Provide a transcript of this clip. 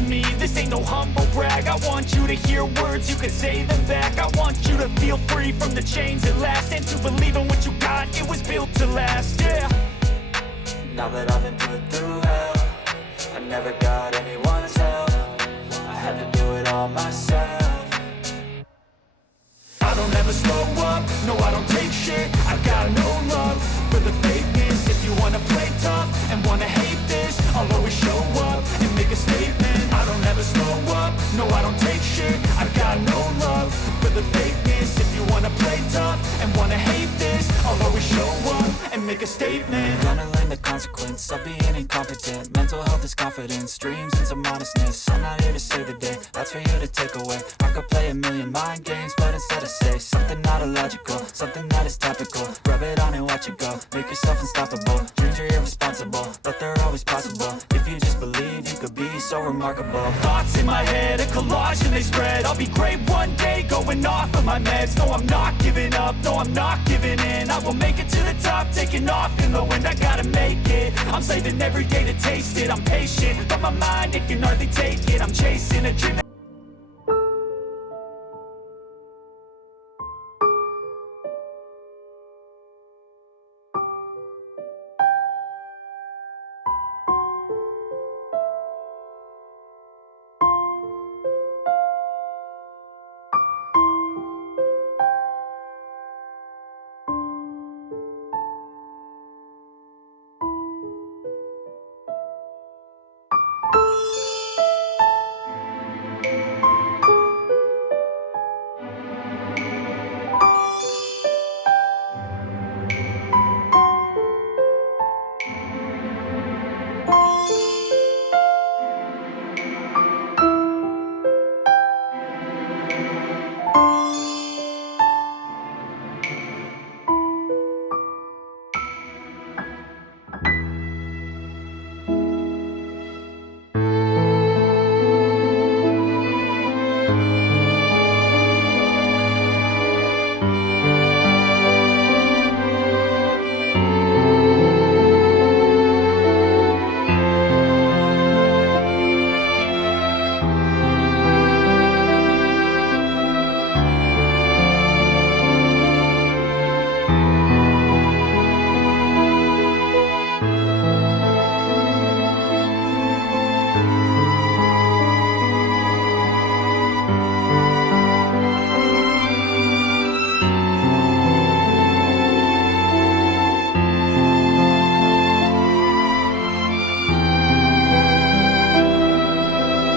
of me, this ain't no humble brag. I want you to hear words, you can say them back. I want you to feel free from the chains at last, and to believe in what you got, it was built to last, yeah. Now that I've been put through hell, I never got anyone's help. I had to do it all myself. I don't ever slow up, no I don't take shit. I got no love for the fakeness. If you wanna play tough and wanna hate this, I'll always show up and make a statement. I don't ever slow up, no I don't take shit. I got no love for the fakeness. If you wanna play tough and wanna hate this, I'll always show up and make a statement. Gonna learn the consequence of being incompetent. Mental health is confidence, dreams and some modestness. I'm not here to save the day, that's for you to take away. I could play a million mind games, but instead I say something not illogical, something that is topical. Rub it on and watch it go, make yourself unstoppable. Dreams are irresponsible, but they're always possible. If you just believe, you could be so remarkable. Thoughts in my head, a collage and they spread. I'll be great one day, going off of my meds. No, I'm not giving up, no, I'm not giving in. I will make it to the top, taking off in the wind. I gotta make it, I'm saving every day to taste it. I'm patient, but my mind, it can hardly take it. I'm chasing a dream.